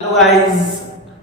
Hello guys,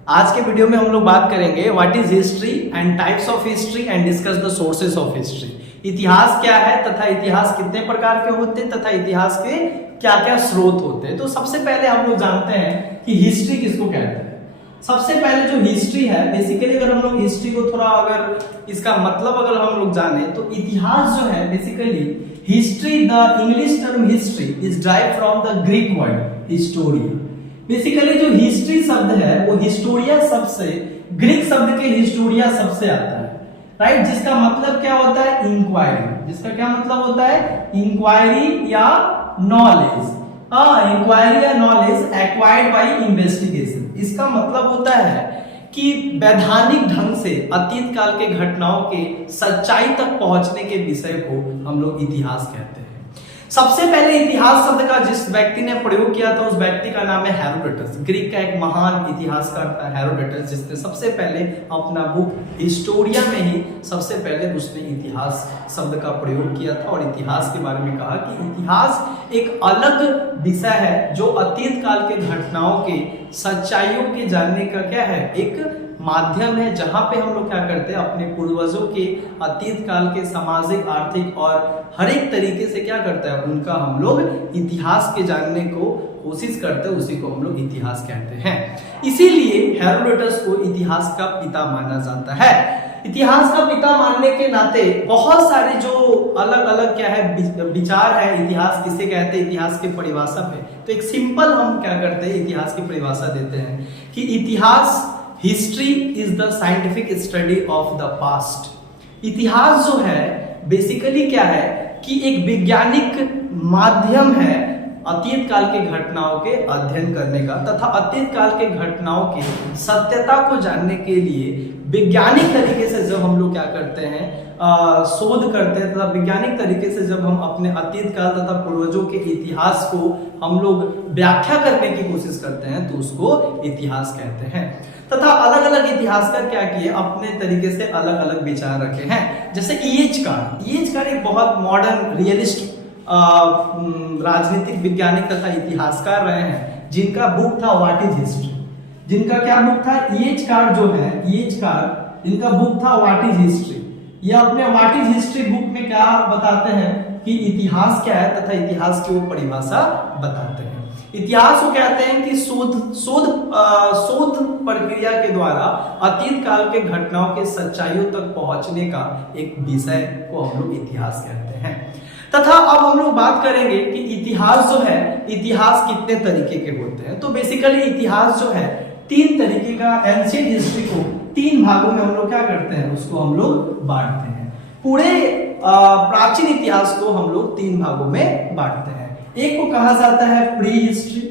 आज के video में हम लोग बात करेंगे what is history and types of history and discuss the sources of history. इतिहास क्या है तथा इतिहास कितने प्रकार के होते हैं तथा इतिहास के क्या क्या स्रोत होते हैं। तो सबसे पहले हम लोग जानते हैं कि हिस्ट्री किसको कहते हैं। सबसे पहले जो हिस्ट्री है, बेसिकली अगर हम लोग हिस्ट्री को थोड़ा अगर इसका मतलब अगर हम लोग जाने तो इतिहास जो है basically history, the English term history is drive from the Greek word Historia. Basically जो हिस्ट्री शब्द है वो हिस्टोरिया शब्द से, ग्रीक शब्द के हिस्टोरिया शब्द से आता है, राइट, जिसका मतलब क्या होता है इंक्वायरी। जिसका क्या मतलब होता है इंक्वायरी या नॉलेज। इंक्वायरी या नॉलेज एक्वायर्ड बाय इन्वेस्टिगेशन। इसका मतलब होता है कि वैधानिक ढंग से अतीत काल के घटनाओं के सच्चाई तक पहुंचने के विषय को हम लोग इतिहास कहते हैं। सबसे पहले इतिहास शब्द का जिस व्यक्ति ने प्रयोग किया था उस व्यक्ति का नाम है हेरोडोटस। ग्रीक का एक महान इतिहासकार था हेरोडोटस, जिसने सबसे पहले अपना बुक हिस्टोरिया में ही सबसे पहले उसने इतिहास शब्द का प्रयोग किया था और इतिहास के बारे में कहा कि इतिहास एक अलग विषय है जो अतीत काल के घटनाओं के सच्चाइयों के जानने का क्या है एक माध्यम है, जहां पे हम लोग क्या करते हैं अपने पूर्वजों के अतीत काल के सामाजिक, आर्थिक और हर एक तरीके से क्या करता है उनका हम लोग इतिहास के जानने को कोशिश करते हैं, उसी को हम लोग इतिहास कहते हैं। इसीलिए हेरोडोटस को इतिहास का पिता माना जाता है। इतिहास का पिता मानने के नाते बहुत सारे जो अलग अलग क्या है विचार है इतिहास किसे कहते हैं, इतिहास की परिभाषा पे। तो एक सिंपल हम क्या करते हैं इतिहास की परिभाषा देते हैं कि इतिहास, history is the scientific study of the past. इतिहास जो है बेसिकली क्या है कि एक वैज्ञानिक माध्यम है अतीत काल के घटनाओं के अध्ययन करने का तथा अतीत काल के घटनाओं के सत्यता को जानने के लिए वैज्ञानिक तरीके से जब हम लोग क्या करते हैं शोध करते हैं तथा वैज्ञानिक तरीके से जब हम अपने अतीत काल तथा पूर्वजों के इतिहास को हम लोग व्याख्या करने की कोशिश करते हैं तो उसको इतिहास कहते हैं। तथा अलग अलग इतिहासकार क्या किए अपने तरीके से अलग अलग विचार रखे हैं। जैसे ईएचकार एक बहुत मॉडर्न रियलिस्ट राजनीतिक वैज्ञानिक तथा इतिहासकार रहे हैं, जिनका बुक था व्हाट इज हिस्ट्री। जिनका क्या बुक था ईएचकार जो है ईएचकार, इनका बुक था व्हाट इज हिस्ट्री। ये अपने व्हाट इज हिस्ट्री बुक में क्या बताते हैं कि इतिहास क्या है तथा इतिहास की वो परिभाषा बताते हैं। इतिहास को कहते हैं कि शोध प्रक्रिया के द्वारा अतीत काल के घटनाओं के सच्चाइयों तक पहुंचने का एक विषय को हम लोग इतिहास कहते हैं। तथा अब हम लोग बात करेंगे कि इतिहास जो है इतिहास कितने तरीके के होते हैं। तो बेसिकली इतिहास जो है तीन तरीके का, एंशिएंट हिस्ट्री को तीन भागों में हम लोग क्या करते हैं उसको हम लोग बांटते हैं। पूरे प्राचीन इतिहास को हम लोग तीन भागों में बांटते हैं। एक को कहा जाता है प्री हिस्ट्री,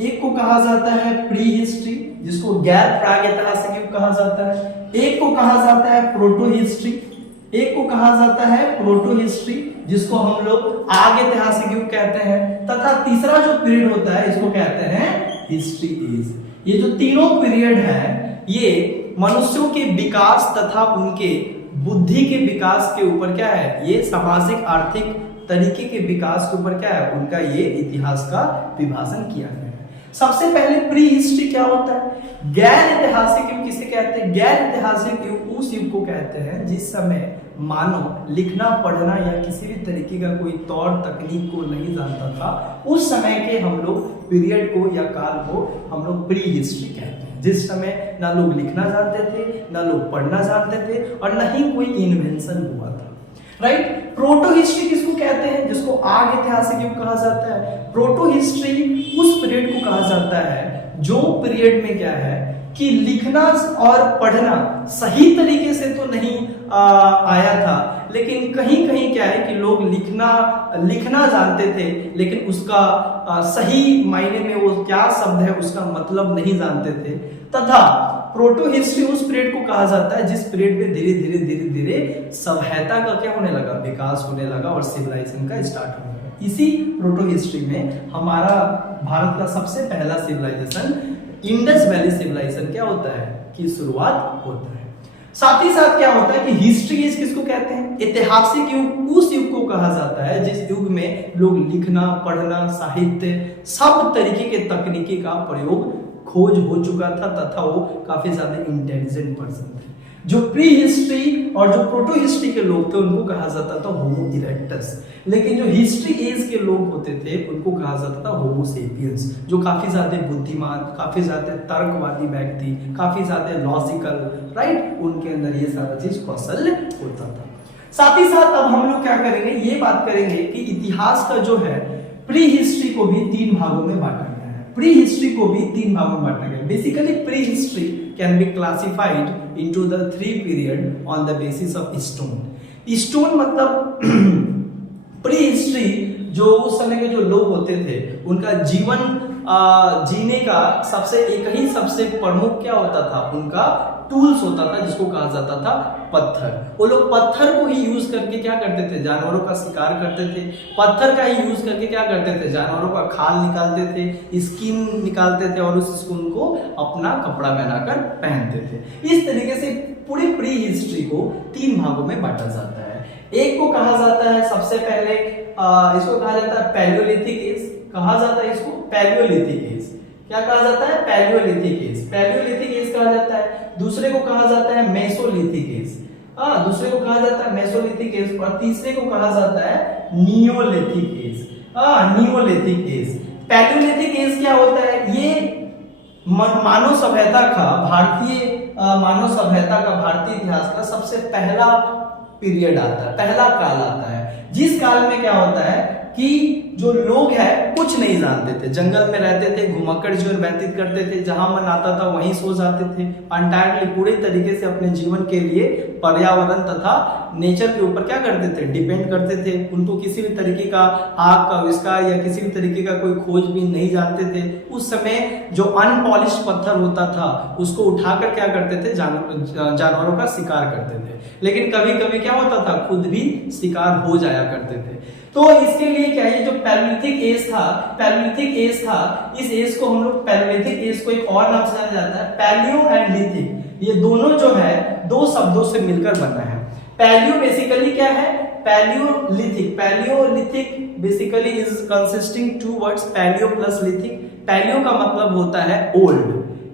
एक को कहा जाता है प्री हिस्ट्री जिसको गैर प्रागैतिहासिक युग कहा जाता है, एक को कहा जाता है प्रोटो हिस्ट्री, एक को कहा जाता है प्रोटो हिस्ट्री जिसको हम लोग आग ऐतिहासिक युग कहते हैं, तथा तीसरा जो पीरियड होता है इसको कहते हैं हिस्ट्री एज। ये जो तीनों पीरियड है ये मनुष्यों के विकास तथा उनके बुद्धि के विकास के ऊपर क्या है, ये सामाजिक आर्थिक तरीके के विकास के ऊपर क्या है उनका ये इतिहास का विभाजन किया गया है। सबसे पहले प्री हिस्ट्री क्या होता है, गैर ऐतिहासिक युग किसे कहते हैं। गैर ऐतिहासिक युग उस युग को कहते हैं जिस समय मानव लिखना पढ़ना या किसी भी तरीके का कोई तौर तकनीक को नहीं जानता था। उस समय के हम लोग पीरियड को या काल को हम लोग प्री हिस्ट्री कहते हैं, जिस समय ना लोग लिखना जानते थे, ना लोग पढ़ना जानते थे और न ही कोई इन्वेंशन हुआ था, राइट। प्रोटो हिस्ट्री किसको कहते हैं, जिसको आग ऐतिहासिक युग कहा जाता है। प्रोटो हिस्ट्री उस पीरियड को कहा जाता है जो पीरियड में क्या है कि लिखना और पढ़ना सही तरीके से तो नहीं आया था, लेकिन कहीं कहीं क्या है कि लोग लिखना जानते थे लेकिन उसका सही मायने में वो क्या शब्द है उसका मतलब नहीं जानते थे। तथा प्रोटो हिस्ट्री उस पीरियड को कहा जाता है जिस पीरियड में धीरे धीरे सभ्यता का क्या होने लगा, विकास होने लगा और सिविलाइजेशन का स्टार्ट होने लगा। इसी प्रोटो हिस्ट्री में हमारा भारत का सबसे पहला सिविलाइजेशन इंडस वैली सिविलाइजेशन क्या होता है कि शुरुआत होता है। साथ ही साथ क्या होता है कि हिस्ट्री एज किसको कहते हैं, ऐतिहासिक युग उस युग को कहा जाता है जिस युग में लोग लिखना पढ़ना साहित्य सब तरीके के तकनीकी का प्रयोग खोज हो चुका था तथा वो काफी ज्यादा इंटेलिजेंट पर्सन थे। जो प्री हिस्ट्री और जो प्रोटो हिस्ट्री के लोग थे उनको कहा जाता था होमो इरेक्टस, लेकिन जो हिस्ट्री एज के लोग होते थे उनको कहा जाता था होमो सेपियंस, जो काफी ज्यादा बुद्धिमान, काफी ज्यादा तर्कवादी व्यक्ति, काफी ज्यादा लॉजिकल, राइट, उनके अंदर ये सारा चीज कौशल होता था। साथ ही साथ अब हम लोग क्या करेंगे, ये बात करेंगे कि इतिहास का जो है प्री हिस्ट्री को भी 3 भागों में बांटा गया है। प्री हिस्ट्री को भी 3 भागों में बांटा गया है। Basically pre history can be classified into the 3 period on the basis of stone. Stone मतलब प्री हिस्ट्री जो उस समय के जो लोग होते थे उनका जीवन जीने का सबसे प्रमुख क्या होता था, उनका टूल्स होता था जिसको कहा जाता था पत्थर। वो लोग पत्थर को ही यूज करके क्या करते थे, जानवरों का शिकार करते थे। पत्थर का ही यूज करके क्या करते थे, जानवरों का खाल निकालते थे, स्किन निकालते थे और उस स्किन को अपना कपड़ा बनाकर पहनते थे। इस तरीके से पूरी प्री हिस्ट्री को 3 भागों में बांटा जाता है। एक को कहा जाता है सबसे पहले इसको कहा जाता है पैलियोलिथिक एज, कहा जाता है इसको पैलियोलिथिक एज। क्या कहा जाता है, पैलियोलिथिक एज, पैलियोलिथिक एज कहा जाता है। दूसरे को कहा जाता है मेसोलिथिक एज, दूसरे को कहा जाता है मेसोलिथिक एज, और तीसरे को कहा जाता है neolithic age, neolithic age. Palaeolithic age क्या होता है, ये मानव सभ्यता का भारतीय इतिहास का सबसे पहला पीरियड आता है, पहला काल आता है, जिस काल में क्या होता है कि जो लोग हैं कुछ नहीं जानते थे, जंगल में रहते थे, घुमक्कड़ जीवन व्यतीत करते थे, जहां मन आता था वहीं सो जाते थे। एंटायरली पूरे तरीके से अपने जीवन के लिए पर्यावरण तथा नेचर के ऊपर क्या करते थे, डिपेंड करते थे। उनको किसी भी तरीके का आग का आविष्कार या किसी भी तरीके का कोई खोजबीन नहीं जानते थे। उस समय जो अनपॉलिश पत्थर होता था उसको उठाकर क्या करते थे, जानवरों का शिकार करते थे। लेकिन कभी कभी क्या होता था, खुद भी शिकार हो जाया करते थे। तो इसके लिए क्या, ये जो पैलियोलिथिक एज था, इस एज को हम लोग पैलियोलिथिक एज को एक और नाम से जाना जाता है, पैलियो एंड लिथिक। ये दोनों जो है 2 शब्दों से मिलकर बना है। पैलियो बेसिकली क्या है, palaeolithic basically is consisting 2 words, palaeo plus lithic. Palaeo का मतलब होता है ओल्ड,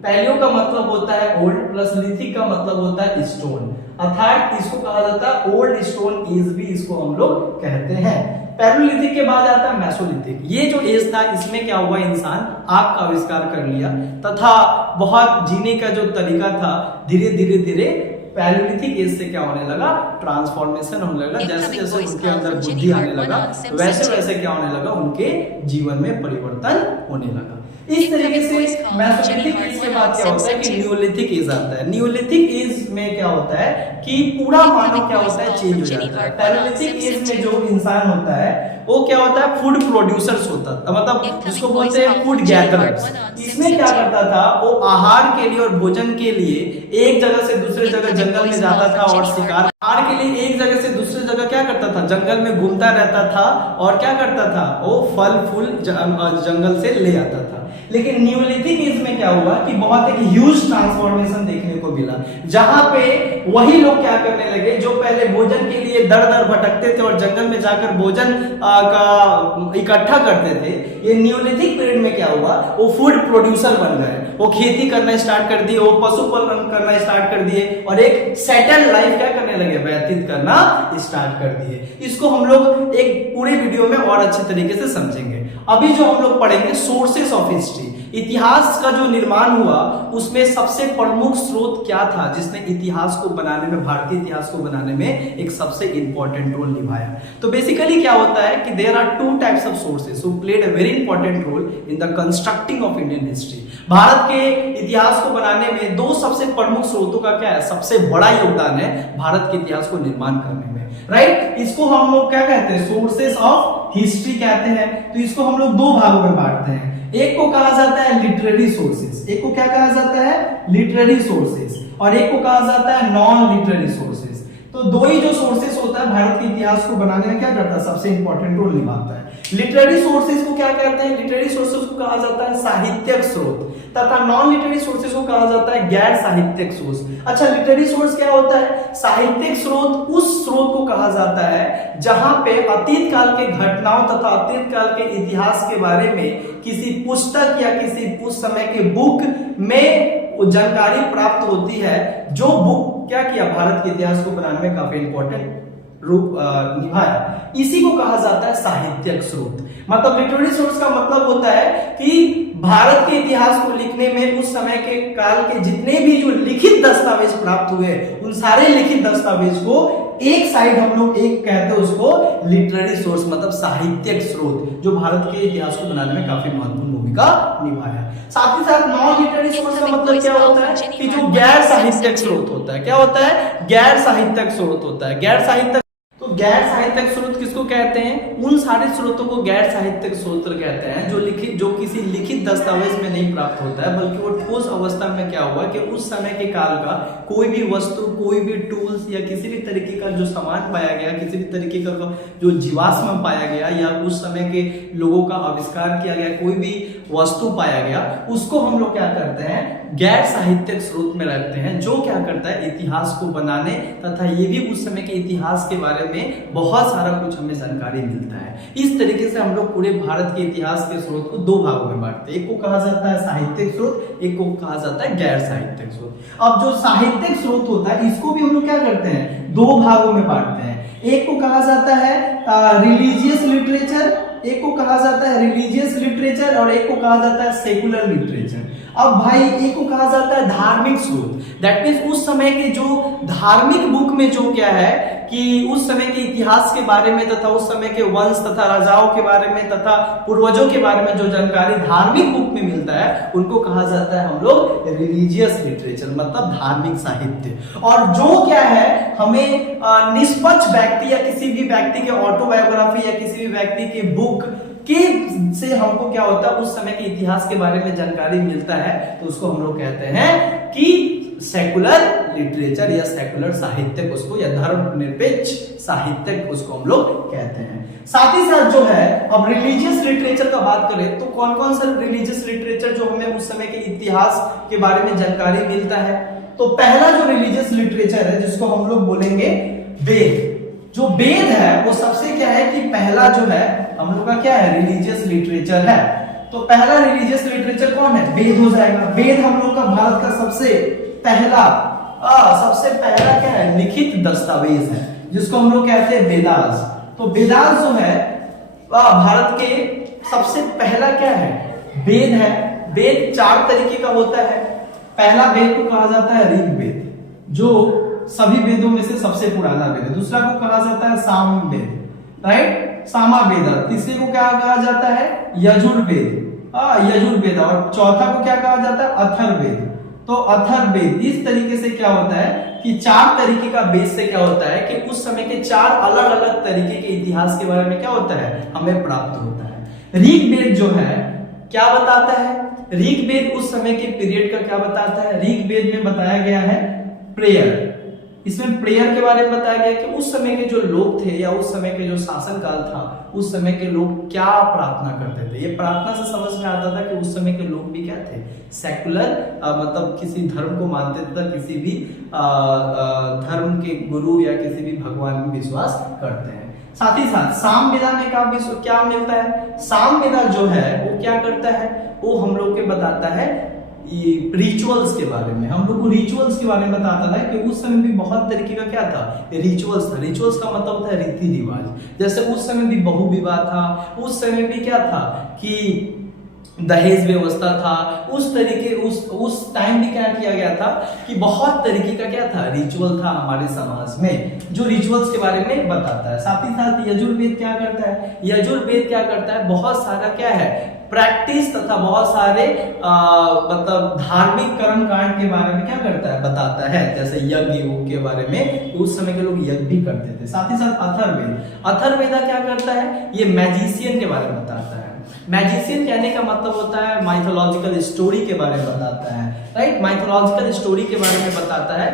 पैलियो का मतलब होता है ओल्ड, प्लस लिथिक का मतलब होता है स्टोन, अर्थात इसको कहा जाता है ओल्ड स्टोन एज भी इसको हम लोग कहते हैं। पैलियोलिथिक के बाद आता है मेसोलिथिक। ये जो एज था इसमें क्या हुआ, इंसान आग का आविष्कार कर लिया तथा बहुत जीने का जो तरीका था धीरे धीरे पैलियोलिथिक एज से क्या होने लगा, ट्रांसफॉर्मेशन होने लगा। जैसे जैसे उनके अंदर बुद्धि आने लगा वैसे वैसे क्या होने लगा, उनके जीवन में परिवर्तन होने लगा। इस तरीके से मेसोलिथिक एज के बाद क्या होता है कि नियोलिथिक एज आता है। नियोलिथिक एज में क्या होता है कि पूरा मानव क्या होता है, चेंज हो जाता है। पैलियोलिथिक एज में जो इंसान होता है वो क्या होता है, फूड प्रोड्यूसर्स होता है, मतलब जिसको बोलते हैं फूड गैदरर्स। इसमें क्या करता था, वो आहार के लिए और भोजन के लिए एक जगह से दूसरे जगह जंगल में जाता था और शिकार आहार के लिए एक जगह से दूसरे जगह क्या करता था, जंगल में घूमता रहता था और क्या करता था, वो फल फूल जंगल से ले आता था। लेकिन नियोलिथिक एज में क्या हुआ कि बहुत एक ह्यूज ट्रांसफॉर्मेशन देखने को मिला, जहां पे वही लोग क्या करने लगे जो पहले भोजन के लिए दर दर भटकते थे और जंगल में जाकर भोजन का इकट्ठा करते थे। ये नियोलिथिक पीरियड में क्या हुआ, वो फूड प्रोड्यूसर बन गए, वो खेती करना स्टार्ट कर दिए, वो पशुपालन करना स्टार्ट कर दिए और एक सेटल लाइफ क्या करने लगे, व्यतीत करना स्टार्ट कर दिए। इसको हम लोग एक पूरे वीडियो में और अच्छे तरीके से समझेंगे। अभी जो हम लोग पढ़ेंगे सोर्सेस ऑफ हिस्ट्री, इतिहास का जो निर्माण हुआ उसमें सबसे प्रमुख स्रोत क्या था जिसने इतिहास को बनाने में, भारतीय इतिहास को बनाने में एक सबसे इंपॉर्टेंट रोल निभाया। तो बेसिकली क्या होता है कि there are 2 types of sources who played a very important role in the constructing of Indian history. Bharat के इतिहास को बनाने में 2 सबसे प्रमुख स्रोतों का क्या है, सबसे बड़ा योगदान है भारत के इतिहास को निर्माण करने में, राइट। इसको हम लोग क्या कहते हैं, सोर्सेस ऑफ हिस्ट्री कहते हैं। तो इसको हम लोग 2 भागों में बांटते हैं। एक को कहा जाता है लिटरेरी सोर्सेस, एक को क्या कहा जाता है, लिटरेरी सोर्सेस, और एक को कहा जाता है नॉन लिटरेरी सोर्सेस। तो 2 ही जो सोर्सेस होता है भारत के इतिहास को बनाने में क्या करता है, सबसे इंपॉर्टेंट रोल निभाता है। लिटरेरी सोर्सेस को क्या कहते हैं, लिटरेरी सोर्सेस को कहा जाता है साहित्यिक स्रोत तथा नॉन लिटरेरी सोर्सेस को कहा जाता है गैर साहित्यिक सोर्स। अच्छा, लिटरेरी सोर्स क्या होता है, साहित्यिक स्रोत उस स्रोत को कहा जाता है जहां पे अतीत काल के घटनाओं तथा अतीत काल के इतिहास के बारे में किसी पुस्तक या किसी उस समय के बुक में जानकारी प्राप्त होती है, जो बुक क्या किया, भारत के इतिहास को बनाने में काफी इंपॉर्टेंट रूप निभाया। इसी को कहा जाता है साहित्यिक स्रोत। मतलब लिटरेरी सोर्स का मतलब होता है कि भारत के इतिहास को लिखने में उस समय के काल के जितने भी जो लिखित दस्तावेज प्राप्त हुए, उन सारे लिखित दस्तावेज को एक साइड हम लोग एक कहते हैं उसको लिटरेरी सोर्स, मतलब साहित्यिक स्रोत, जो भारत के इतिहास को बनाने में काफी महत्वपूर्ण भूमिका निभाया। साथ ही साथ नॉन लिटरेरी सोर्स का मतलब क्या होता है कि जो गैर साहित्यिक स्रोत होता है। क्या होता है? गैर साहित्यिक स्रोत होता है। गैर साहित्यिक, तो गैर साहित्यिक स्रोत किसको कहते हैं? उन सारे स्रोतों को गैर साहित्यिक स्रोत कहते हैं जो किसी लिखित दस्तावेज में नहीं प्राप्त होता है, बल्कि वो ठोस अवस्था में क्या हुआ कि उस समय के काल का कोई भी वस्तु, कोई भी टूल्स या किसी भी तरीके का जो सामान पाया गया, किसी भी तरीके का जो जीवाश्म पाया गया या उस समय के लोगों का आविष्कार किया गया कोई भी वस्तु पाया गया, उसको हम लोग क्या करते हैं? गैर साहित्यिक स्रोत में रखते हैं, जो क्या करता है इतिहास को बनाने तथा ये भी उस समय के इतिहास के बारे में बहुत सारा कुछ हमें जानकारी मिलता है। इस तरीके से हम लोग पूरे भारत के इतिहास के स्रोत को दो भागों में बांटते हैं। एक को कहा जाता है साहित्यिक स्रोत, एक को कहा जाता है गैर साहित्यिक स्रोत। अब जो साहित्यिक स्रोत होता है इसको भी हम लोग क्या करते हैं? दो भागों में बांटते हैं। एक को कहा जाता है रिलीजियस लिटरेचर, एक को कहा जाता है रिलीजियस लिटरेचर और एक को कहा जाता है सेकुलर लिटरेचर। अब भाई एक को कहा जाता है धार्मिक स्रोत, दैट मीन्स उस समय के जो धार्मिक बुक में जो क्या है कि उस समय के इतिहास के बारे में तथा उस समय के वंश तथा राजाओं के बारे में तथा पूर्वजों के बारे में जो जानकारी धार्मिक बुक में मिलता है, उनको कहा जाता है हम लोग रिलीजियस लिटरेचर, मतलब धार्मिक साहित्य। और जो क्या है हमें निष्पक्ष व्यक्ति या किसी भी व्यक्ति के ऑटोबायोग्राफी या किसी भी व्यक्ति के बुक के से हमको क्या होता है उस समय के इतिहास के बारे में जानकारी मिलता है, तो उसको हम लोग कहते हैं कि सेकुलर लिटरेचर या सेकुलर साहित्य, उसको या धर्मनिरपेक्ष साहित्य उसको हम लोग कहते हैं। साथ ही साथ जो है अब रिलीजियस लिटरेचर का बात करें तो कौन कौन सा रिलीजियस लिटरेचर जो हमें उस समय के इतिहास के बारे में जानकारी मिलता है, तो पहला जो रिलीजियस लिटरेचर है जिसको हम लोग बोलेंगे वेद। जो वेद है वो सबसे क्या है कि पहला जो है हम लोग का क्या है रिलीजियस लिटरेचर है। तो पहला रिलीजियस लिटरेचर कौन है? वेद हो जाएगा। वेद हम लोग का भारत का सबसे पहला क्या है लिखित दस्तावेज है, जिसको हम लोग कहते हैं वेदास। तो वेदास जो है भारत के सबसे पहला क्या है? वेद है। वेद चार तरीके का होता है। पहला वेद को कहा जाता है ऋग्वेद, जो सभी वेदों में से सबसे पुराना वेद है। दूसरा को कहा जाता है सामवेद, राइट, सामावेद। तीसरे को क्या कहा जाता है? यजुर्वेद, यजुर्वेद। और चौथा को क्या कहा जाता है? अथर्ववेद। तो अथर्ववेद इस तरीके से क्या होता है कि चार तरीके का वेद से क्या होता है कि उस समय के चार अलग अलग तरीके के इतिहास के बारे में क्या होता है हमें प्राप्त होता है। ऋग्वेद जो है क्या बताता है? ऋग्वेद उस समय के पीरियड का क्या बताता है? ऋग्वेद में बताया गया है प्रेयर। इसमें प्रेयर के बारे में बताया गया कि उस समय के जो लोग थे या उस समय के जो शासन काल था, उस समय के लोग क्या प्रार्थना करते थे। ये प्रार्थना से समझ में आता था कि उस समय के लोग भी क्या थे? सेकुलर, मतलब किसी धर्म को मानते थे, किसी भी धर्म के गुरु या किसी भी भगवान में विश्वास करते हैं। साथ ही साथ सामवेदा में क्या मिलता है? सामवेदा जो है वो क्या करता है? वो हम लोग के बताता है रिचुअल्स के बारे में। हम लोग को रिचुअल्स के बारे में बताता था कि उस समय भी बहुत तरीके का क्या था? रिचुअल्स था। रिचुअल्स का मतलब होता है रीति रिवाज। जैसे उस समय भी बहु विवाह था, उस समय भी क्या था कि दहेज व्यवस्था था। उस तरीके उस टाइम भी क्या किया गया था कि बहुत तरीके का क्या था? रिचुअल था हमारे समाज में, जो रिचुअल्स के बारे में बताता है। साथ ही साथ यजुर्वेद क्या करता है? यजुर्वेद क्या करता है? बहुत सारा क्या है प्रैक्टिस तथा बहुत सारे मतलब धार्मिक कर्म कांड के बारे में क्या करता है? बताता है। जैसे यज्ञ के बारे में, उस समय के लोग यज्ञ भी करते थे। साथ ही साथ अथर्ववेदा क्या करता है? ये मैजिशियन के बारे में बताता है। मैजिशियन कहने का मतलब होता है माइथोलॉजिकल स्टोरी के बारे में बताता है, राइट। माइथोलॉजिकल स्टोरी के बारे में बताता है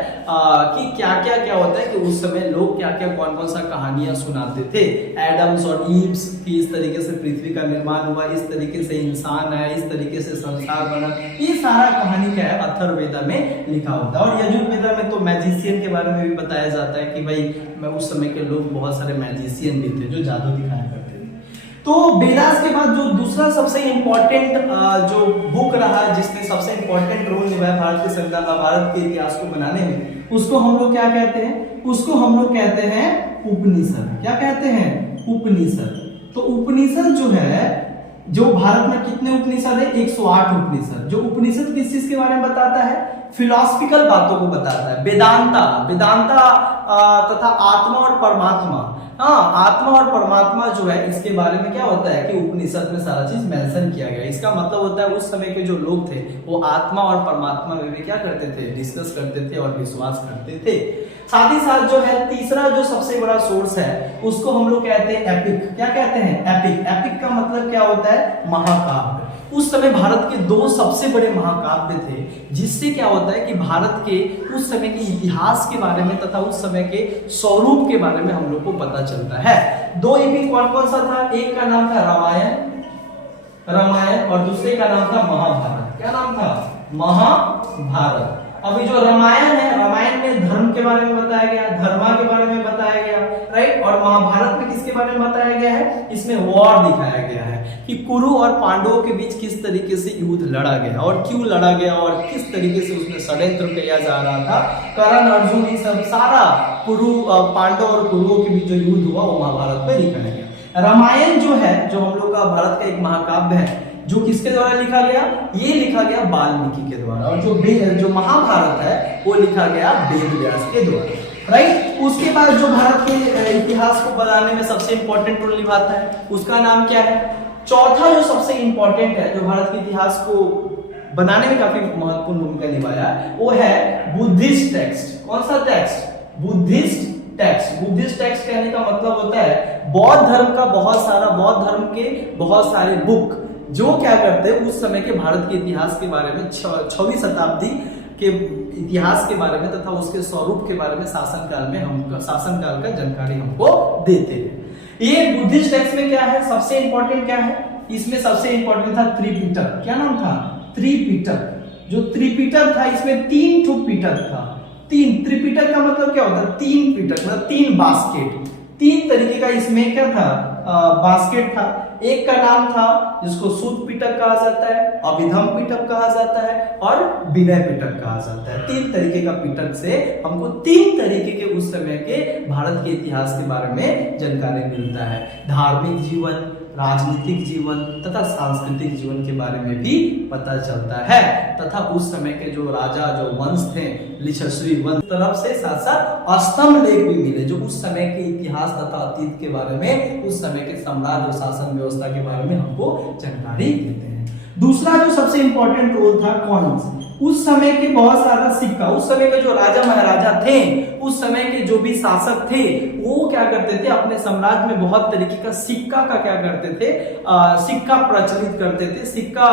कि क्या क्या होता है कि उस समय लोग क्या कौन कौन सा कहानियां सुनाते थे। एडम्स और ईव्स की इस तरीके से पृथ्वी का निर्माण हुआ, इस तरीके से इंसान है, इस तरीके से संसार बना, ये सारा कहानी क्या है अथर्ववेदा में लिखा होता है। और यजुर्वेदा में तो मैजिशियन के बारे में भी बताया जाता है कि भाई उस समय के लोग बहुत सारे मैजिशियन भी थे जो जादू दिखाया करते थे। तो वेदास के बाद जो दूसरा सबसे इंपॉर्टेंट जो बुक रहा जिसने सबसे इंपॉर्टेंट रोल निभाया भारत के संविधान और भारत के इतिहास को बनाने में, उसको हम लोग क्या कहते हैं? उसको हम लोग कहते हैं उपनिषद। क्या कहते हैं? उपनिषद। तो उपनिषद जो है, जो भारत में कितने उपनिषद है? 108 उपनिषद। जो उपनिषद किस चीज के बारे में बताता है? फिलोसफिकल बातों को बताता है, वेदांता तथा आत्मा और परमात्मा। हाँ, आत्मा और परमात्मा जो है इसके बारे में क्या होता है कि उपनिषद में सारा चीज मेंशन किया गया। इसका मतलब होता है उस समय के जो लोग थे वो आत्मा और परमात्मा में भी क्या करते थे? डिस्कस करते थे और विश्वास करते थे। साथ ही साथ जो है तीसरा जो सबसे बड़ा सोर्स है उसको हम लोग कहते हैं एपिक। क्या कहते हैं? एपिक। एपिक का मतलब क्या होता है? महाकाव्य। उस समय भारत के दो सबसे बड़े महाकाव्य थे, जिससे क्या होता है कि भारत के उस समय के इतिहास के बारे में तथा उस समय के स्वरूप के बारे में हम लोग को पता चलता है। दो एपिक कौन कौन सा था? एक का नाम था रामायण और दूसरे का नाम था महाभारत। क्या नाम था? महाभारत। अभी जो रामायण है, रामायण में धर्म के बारे में बताया गया, धर्मा के बारे में बताया गया, राइट। और महाभारत में किसके बारे में बताया गया है? इसमें वॉर दिखाया गया है कि कुरु और पांडवों के बीच किस तरीके से युद्ध लड़ा गया और क्यों लड़ा गया और किस तरीके से उसमें षड्यंत्र किया जा रहा था। कर्ण अर्जुन ये सब सारा पांडव और कुरुओं के बीच जो युद्ध हुआ वो महाभारत में दिखाया गया। रामायण जो है, जो हम लोग का भारत का एक महाकाव्य है, जो किसके द्वारा लिखा गया? ये लिखा गया वाल्मीकि के द्वारा। और जो महाभारत है वो लिखा गया वेद व्यास के द्वारा, राइट। उसके बाद जो भारत के इतिहास को बनाने में सबसे इंपॉर्टेंट रोल निभाता है उसका नाम क्या है? चौथा जो सबसे इंपॉर्टेंट है, जो भारत के इतिहास को बनाने में काफी महत्वपूर्ण भूमिका निभाया, वो है बुद्धिस्ट टेक्स्ट। कौन सा text? Buddhist text. Buddhist text कहने का मतलब होता है बौद्ध धर्म का बौद्ध धर्म के बहुत सारे बुक, जो क्या करते हैं उस समय के भारत के इतिहास के बारे में, 6वीं शताब्दी के इतिहास के बारे में तथा उसके स्वरूप के बारे में शासन काल का जानकारी हमको देते हैं। ये बुद्धिस्ट टेक्स्ट में क्या है? सबसे इंपॉर्टेंट क्या है? इसमें सबसे इंपॉर्टेंट था त्रिपिटक। क्या नाम था? त्रिपिटक। जो त्रिपिटक था इसमें 3 ठो पिटक था। त्रिपिटक का मतलब क्या होता है? 3 पिटक मतलब 3 बास्केट। 3 तरीके का इसमें क्या था? बास्केट था। एक का नाम था जिसको सूत पिटक कहा जाता है, अभिधम पिटक कहा जाता है और विनय पिटक कहा जाता है। 3 तरीके का पिटक से हमको 3 तरीके के उस समय के भारत के इतिहास के बारे में जानकारी मिलता है। धार्मिक जीवन, राजनीतिक जीवन तथा सांस्कृतिक जीवन के बारे में भी पता चलता है तथा उस समय के जो राजा, जो वंश थे, लिच्छवी वंश तरफ से साथ साथ स्तंभ लेख भी मिले, जो उस समय के इतिहास तथा अतीत के बारे में, उस समय के सम्राट और शासन व्यवस्था के बारे में हमको जानकारी देते हैं। दूसरा जो सबसे इंपॉर्टेंट रोल था कॉइन्स। उस समय के बहुत सारा सिक्का, उस समय के जो राजा महाराजा थे, उस समय के जो भी शासक थे, वो क्या करते थे? अपने साम्राज्य में बहुत तरीके का सिक्का का क्या करते थे? सिक्का प्रचलित करते थे, सिक्का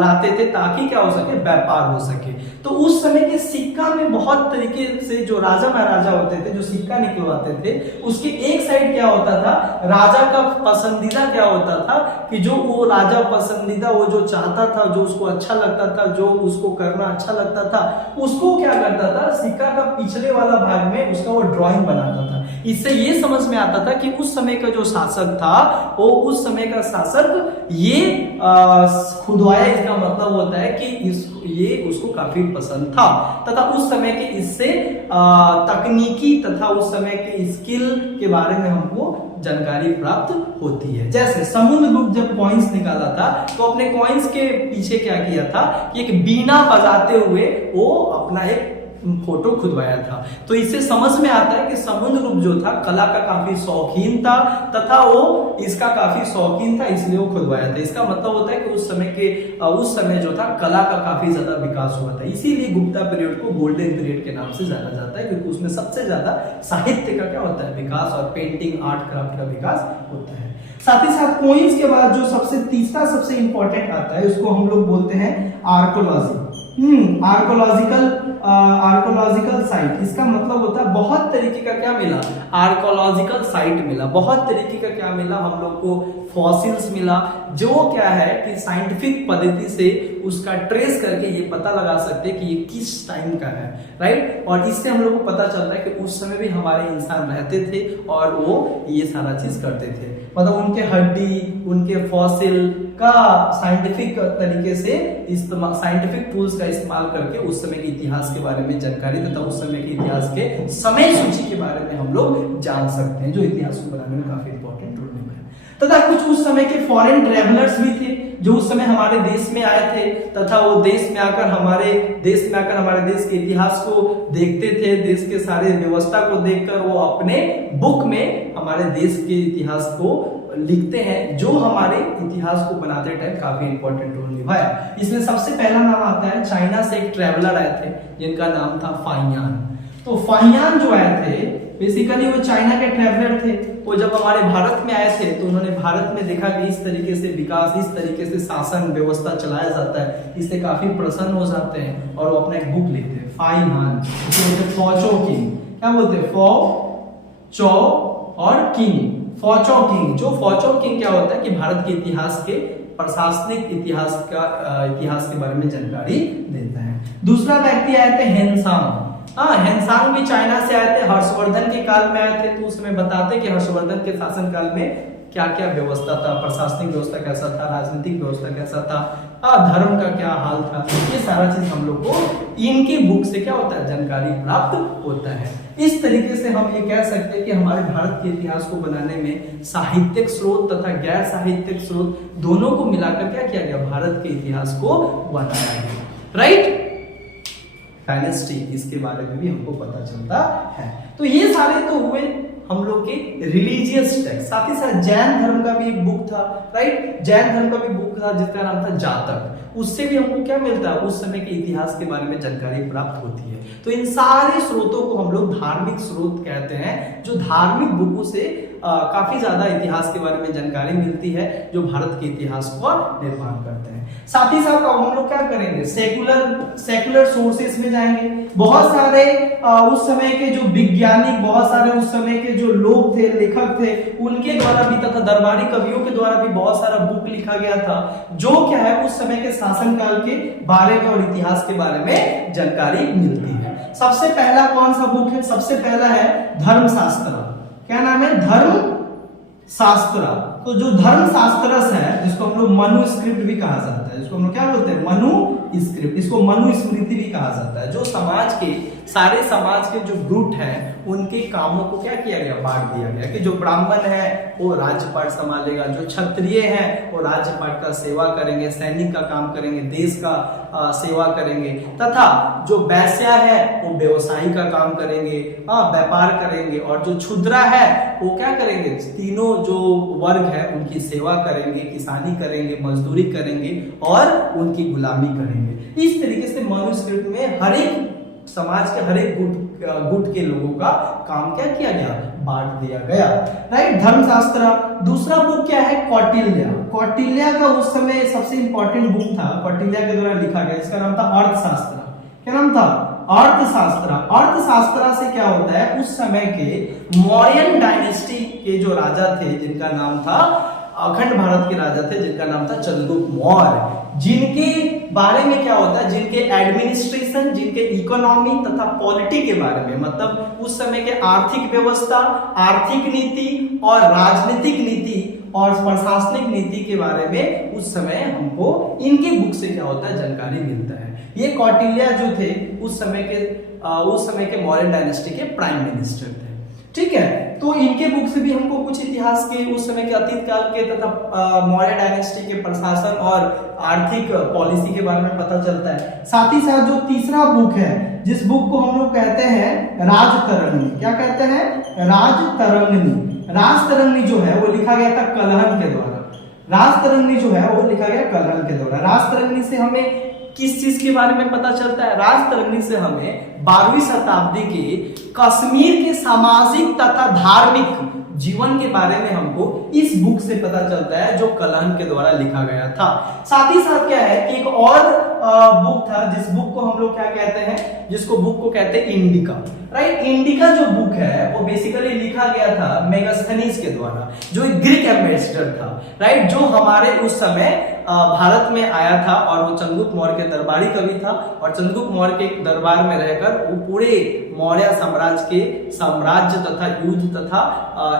लाते थे ताकि क्या हो सके? व्यापार हो सके। तो उस समय के सिक्का में बहुत तरीके से जो राजा महाराजा होते थे, जो सिक्का निकलवाते थे, उसके एक साइड क्या होता था? राजा का पसंदीदा क्या होता था कि जो वो राजा पसंदीदा, वो जो चाहता था, जो उसको अच्छा लगता था, जो उसको करना अच्छा लगता था, उसको क्या करता था? सिक्का का पिछले वाला भाग में उसका वो ड्राइंग बनाता था। इससे ये समझ में आता था कि उस समय का जो शासक था, वो उस समय का शासक ये खुदवाया, इसका मतलब होता है कि ये उसको काफी पसंद था तथा उस समय के इससे तकनीकी तथा उस समय के स्किल के बारे में हमको जानकारी प्राप्त होती है। जैसे समुद्रगुप्त जब कॉइन्स निकाला था तो अपने कॉइन्स के पीछे क्या किया था कि एक बीना बजाते हुए वो अपना एक फोटो खुदवाया था। तो इससे समझ में आता है कि समुद्रगुप्त जो था कला का काफी शौकीन था तथा वो इसका काफी शौकीन था, इसलिए वो खुदवाया था। इसका मतलब होता है कि उस समय जो था कला का काफी ज्यादा विकास हुआ था, इसीलिए गुप्ता पीरियड को गोल्डन पीरियड के नाम से जाना जाता है, क्योंकि उसमें सबसे ज्यादा साहित्य का क्या होता है? विकास और पेंटिंग, आर्ट क्राफ्ट का विकास होता है। साथ ही साथ कोइंस के बाद जो तीसरा सबसे इंपॉर्टेंट आता है उसको हम लोग बोलते हैं आर्कोलॉजी। Archaeological site. इसका मतलब होता है बहुत तरीके का क्या मिला? आर्कोलॉजिकल साइट मिला। बहुत तरीके का क्या मिला? हम लोग को फॉसिल्स मिला, जो क्या है कि साइंटिफिक पद्धति से उसका ट्रेस करके ये पता लगा सकते हैं कि ये किस टाइम का है, राइट। और इससे हम लोग को पता चलता है कि उस समय भी हमारे इंसान रहते थे और वो ये सारा चीज करते थे, मतलब उनके हड्डी, उनके फॉसिल का साइंटिफिक तरीके से इस्तेमाल, साइंटिफिक टूल्स का इस्तेमाल करके उस समय के इतिहास के बारे में जानकारी तथा उस समय के इतिहास के समय सूची के बारे में हम लोग जान सकते हैं, जो इतिहास को बनाने में काफी इंपॉर्टेंट रोल निभाया। तथा कुछ उस समय के फॉरेन ट्रेवलर्स भी थे जो उस समय हमारे देश में आए थे तथा वो देश में आकर हमारे देश के इतिहास को देखते थे, देश के सारे व्यवस्था को देखकर वो अपने बुक में हमारे देश के इतिहास को लिखते हैं, जो हमारे इतिहास को बनाते टाइम काफी इंपॉर्टेंट रोल निभाया। इसमें सबसे पहला नाम आता है, चाइना से एक ट्रेवलर आए थे जिनका नाम था फाहियान। तो फाहियान जो आए थे बेसिकली वो चाइना के ट्रेवलर थे। वो जब हमारे भारत में आए थे तो उन्होंने भारत में देखा कि इस तरीके से विकास, इस तरीके से शासन व्यवस्था चलाया जाता है, इससे काफी प्रसन्न हो जाते हैं और वो अपना एक बुक लिखते हैं, फाहियान, जिसे बोलते हैं फॉचो किंग। क्या बोलते हैं? फॉ, चौ और किंग, फॉचो किंग। जो फॉचो किंग क्या होता है कि भारत के इतिहास के प्रशासनिक इतिहास के बारे में जानकारी देता है। दूसरा व्यक्ति आए थे हेनसांग। हेनसांग भी चाइना से आए थे, हर्षवर्धन के काल में आए थे। तो उसमें बताते कि हर्षवर्धन के शासन काल में क्या क्या व्यवस्था था, प्रशासनिक व्यवस्था कैसा था, राजनीतिक व्यवस्था कैसा था, धर्म का क्या हाल था, ये सारा चीज हम लोग को इनकी बुक से क्या होता है, जानकारी प्राप्त होता है। इस तरीके से हम ये कह सकते हैं कि हमारे भारत के इतिहास को बनाने में साहित्यिक स्रोत तथा गैर साहित्यिक स्रोत दोनों को मिलाकर क्या किया गया, भारत के इतिहास को बनाया गया, राइट। डायनेस्टी, इसके बारे में भी हमको पता चलता है। तो ये सारे तो हुए हम लोग के रिलीजियस टेक्स्ट। साथ ही साथ जैन धर्म का भी एक बुक था, राइट। जैन धर्म का भी बुक था जिसका नाम था जातक। उससे भी हमको क्या मिलता है, उस समय के इतिहास के बारे में जानकारी प्राप्त होती है। तो इन सारे स्रोतों को हम लोग धार्मिक स्रोत कहते हैं, जो धार्मिक बुकों से काफी ज्यादा इतिहास के बारे में जानकारी मिलती है, जो भारत के इतिहास को निर्माण करते हैं। साथ ही साथ हम लोग क्या करेंगे, सेकुलर सोर्सेस में जाएंगे। बहुत सारे उस समय के जो वैज्ञानिक, बहुत सारे उस समय के जो लोग थे, लेखक थे, उनके द्वारा भी तथा दरबारी कवियों के द्वारा भी बहुत सारा बुक लिखा गया था, जो क्या है उस समय के शासनकाल के बारे में और इतिहास के बारे में जानकारी मिलती है। सबसे पहला कौन सा बुक है? सबसे पहला है धर्मशास्त्र। क्या नाम है? धर्मशास्त्र। तो जो धर्मशास्त्रस है, जिसको हम लोग मनुस्क्रिप्ट भी कहा जाता है, जिसको हम लोग क्या बोलते हैं, मनुस्क्रिप्ट, इसको मनुस्मृति भी कहा जाता है, जो समाज के सारे समाज के जो ग्रुप हैं उनके कामों को क्या किया गया, बांट दिया गया कि जो ब्राह्मण है वो राज्यपाट संभालेगा, जो क्षत्रिय है वो राज्यपाट का सेवा करेंगे, सैनिक का काम करेंगे, देश का सेवा करेंगे, तथा जो वैश्या है वो व्यवसायी का काम करेंगे, व्यापार करेंगे, और जो क्षुद्रा है वो क्या करेंगे, तीनों जो वर्ग है उनकी सेवा करेंगे, किसानी करेंगे, मजदूरी करेंगे और उनकी गुलामी करेंगे। इस तरीके से मनुस्क्रिप्ट में हर एक समाज के हर एक गुट के लोगों का काम क्या किया गया, बांट दिया गया, राइट। धर्मशास्त्र। दूसरा बुक क्या है, कौटिल्य। कौटिल्य का उस समय सबसे इंपॉर्टेंट बुक था, कौटिल्य के द्वारा लिखा गया, इसका नाम था अर्थशास्त्र। क्या नाम था? अर्थशास्त्र। अर्थशास्त्र से क्या होता है, उस समय के मौर्यन डायनेस्टी के जो राजा थे, जिनका नाम था, अखंड भारत के राजा थे जिनका नाम था चंद्रगुप्त मौर्य, जिनके बारे में क्या होता है, जिनके एडमिनिस्ट्रेशन, जिनके इकोनॉमी तथा पॉलिटी के बारे में, मतलब उस समय के आर्थिक व्यवस्था, आर्थिक नीति और राजनीतिक नीति और प्रशासनिक नीति के बारे में उस समय हमको इनकी बुक से क्या होता है, जानकारी मिलता है। ये कौटिल्य जो थे उस समय के मौर्य डायनेस्टी के प्राइम मिनिस्टर थे, ठीक है। तो इनके बुक से भी हमको कुछ इतिहास के, उस समय के अतीत काल के तथा मौर्य डायनेस्टी के प्रशासन और आर्थिक पॉलिसी के बारे में पता चलता है। साथ ही साथ जो तीसरा बुक है, जिस बुक को हम लोग कहते हैं राजतरंगिणी। क्या कहते हैं? राजतरंगिणी। राजतरंगिणी जो है वो लिखा गया था कलहन के द्वारा। राजतरंगिणी जो है वो लिखा गया कलहन के द्वारा। राजतरंगिणी से हमें किस चीज के बारे में पता चलता है? राजतरंगिणी से हमें 12वीं शताब्दी के कश्मीर के सामाजिक तथा धार्मिक जीवन के बारे में हमको इस बुक से पता चलता है, जो कलहन के द्वारा लिखा गया था। साथ ही साथ क्या है कि एक और बुक था, जिस बुक को हम लोग क्या कहते हैं, जिसको बुक को कहते हैं इंडिका। राइट। इंडिका जो बुक है वो बेसिकली लिखा गया था मेगास्थनीज के द्वारा, जो एक ग्रीक एम्बेसडर था, राइट, जो हमारे उस समय भारत में आया था और वो चंद्रगुप्त मौर्य के दरबारी कवि था और चंद्रगुप्त मौर्य के दरबार में रहकर वो पूरे मौर्य साम्राज्य के साम्राज्य तथा युद्ध तथा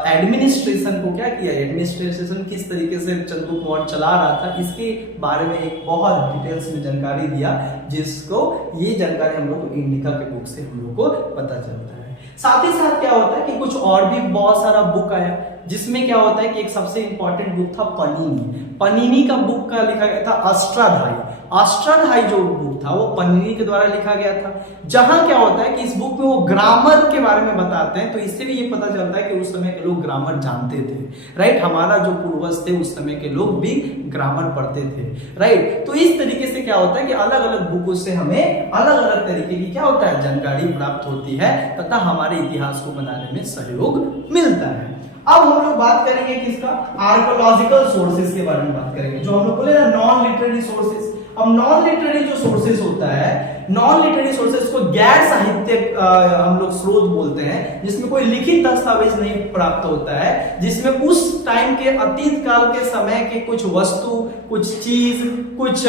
एडमिनिस्ट्रेशन को क्या किया, एडमिनिस्ट्रेशन किस तरीके से चंद्रगुप्त मौर्य चला रहा था, इसके बारे में एक बहुत डिटेल्स में जानकारी दिया, जिसको ये जानकारी हम लोग को इंडिका के बुक से हम लोग को पता चलता है। साथ ही साथ क्या होता है कि कुछ और भी बहुत सारा बुक आया, जिसमें क्या होता है कि एक सबसे इंपॉर्टेंट बुक था पनीनी। पनीनी का बुक का लिखा गया था अष्टाध्यायी। अष्टाध्यायी जो बुक था वो पनीनी के द्वारा लिखा गया था, जहां क्या होता है कि इस बुक में वो ग्रामर के बारे में बताते हैं, तो इससे भी ये पता चलता है कि उस समय के लोग ग्रामर जानते थे, राइट। हमारा जो पूर्वज थे उस समय के लोग भी ग्रामर पढ़ते थे, राइट। तो इस तरीके से क्या होता है कि अलग अलग बुकों से हमें अलग अलग तरीके की क्या होता है जानकारी प्राप्त होती है तथा हमारे इतिहास को बनाने में सहयोग मिलता है। अब हम लोग बात करेंगे किसका, आर्कोलॉजिकल सोर्सेज के बारे में बात करेंगे, जो हम लोग बोले ना नॉन लिटरेरी सोर्सेज। अब नॉन लिटरेरी जो सोर्सेज होता है, नॉन लिटरेरी सोर्सेज को गैर साहित्यिक हम लोग स्रोत बोलते हैं, जिसमें कोई लिखित दस्तावेज नहीं प्राप्त होता है, जिसमें उस टाइम के अतीत काल के समय के कुछ वस्तु, कुछ चीज, कुछ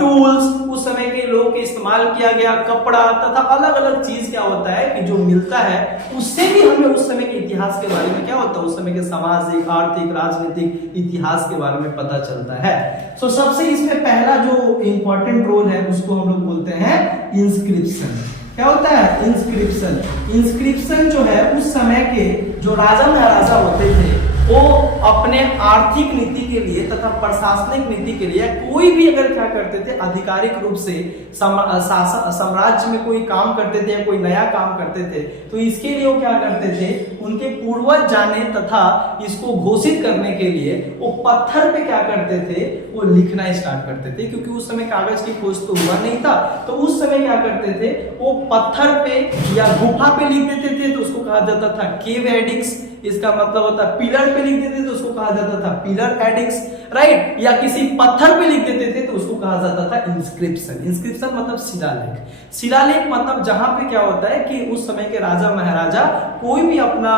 टूल्स, उस समय के लोगों के इस्तेमाल किया गया कपड़ा तथा अलग अलग चीज क्या होता है कि जो मिलता है, उससे भी हमें उस समय के इतिहास के बारे में क्या होता है, उस समय के सामाजिक, आर्थिक, राजनीतिक इतिहास के बारे में पता चलता है। सो सबसे इसमें पहला जो इंपॉर्टेंट रोल है उसको हम लोग बोलते हैं इंस्क्रिप्शन। क्या होता है इंस्क्रिप्शन? इंस्क्रिप्शन जो है उस समय के जो राजा महाराजा होते थे वो अपने आर्थिक नीति के लिए तथा प्रशासनिक नीति के लिए कोई भी अगर क्या करते थे, आधिकारिक रूप से साम्राज्य में कोई काम करते थे या कोई नया काम करते थे, तो इसके लिए वो क्या करते थे, उनके पूर्वज जाने तथा इसको घोषित करने के लिए वो पत्थर पे क्या करते थे, वो लिखना स्टार्ट करते थे, क्योंकि उस समय कागज की खोज तो हुआ नहीं था। तो उस समय क्या करते थे, वो पत्थर पे या गुफा पे लिख देते थे, तो उसको कहा जाता था केव एडिक्स। इसका मतलब होता है पिलर पे लिख देते थे तो उसको कहा जाता था पिलर एडिक्स, राइट। या किसी पत्थर पे लिख देते थे तो उसको कहा जाता था इंस्क्रिप्शन। इंस्क्रिप्शन मतलब शिलालेख। शिलालेख मतलब जहां पे क्या होता है कि उस समय के राजा महाराजा कोई भी अपना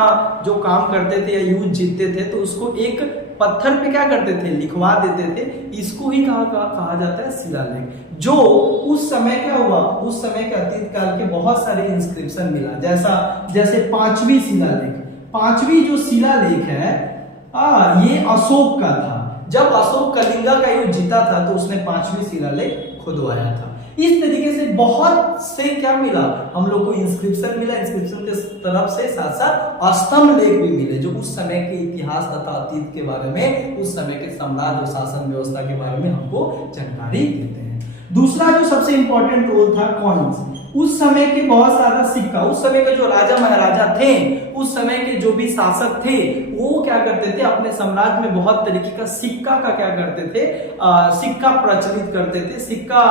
जो काम करते थे या युद्ध जीतते थे तो उसको एक पत्थर पे क्या करते थे, लिखवा देते थे। इसको ही कहा जाता है शिलालेख। जो उस समय क्या हुआ, उस समय के अतीत काल के बहुत सारे इंस्क्रिप्शन मिला, जैसे पांचवी शिलालेख। पांचवी जो शिलालेख है ये अशोक का था। जब अशोक कलिंगा का युद्ध जीता था तो उसने पांचवी शिलालेख खुदवाया था। इस तरीके से बहुत से क्या मिला, हम लोग को इंस्क्रिप्शन मिला। इंस्क्रिप्शन के तरफ से साथ साथ स्तंभ लेख भी मिले, जो उस समय के इतिहास तथा अतीत के बारे में, उस समय के साम्राज्य और शासन व्यवस्था के बारे में हमको जानकारी देते हैं। दूसरा जो सबसे इंपॉर्टेंट रोल था कॉइन्स। उस समय के बहुत सारा सिक्का, उस समय के जो राजा महाराजा थे, उस समय के जो भी शासक थे, वो क्या करते थे, अपने साम्राज्य में बहुत तरीके का सिक्का का क्या करते थे, सिक्का प्रचलित करते थे, सिक्का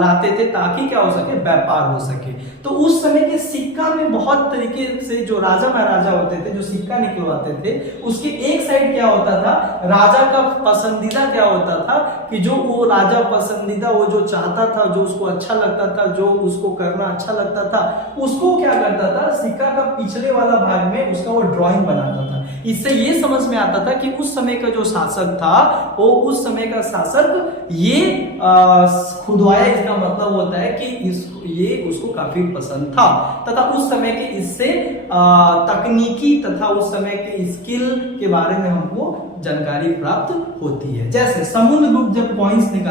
लाते थे ताकि क्या हो सके, व्यापार हो सके। तो उस समय के सिक्का में बहुत तरीके से जो राजा महाराजा होते थे, जो सिक्का निकलवाते थे, उसके एक साइड क्या होता था, राजा का पसंदीदा क्या होता था कि जो वो राजा पसंदीदा, वो जो चाहता था, जो उसको अच्छा लगता था, जो उसको करना अच्छा लगता था, उसको क्या करता था, सिक्का का पिछले वाला भाग में उसका वो ड्राइंग बनाता था। इससे ये समझ में आता था कि उस समय का जो शासक था वो उस समय का शासक ये खुदवाया, इसका मतलब होता है कि ये उसको काफी पसंद था तथा उस समय के इससे तकनीकी तथा उस समय के स्किल के बारे में हमको जानकारी प्राप्त होती है। जैसे समुद्रगुप्त जब कॉइन्स निकाल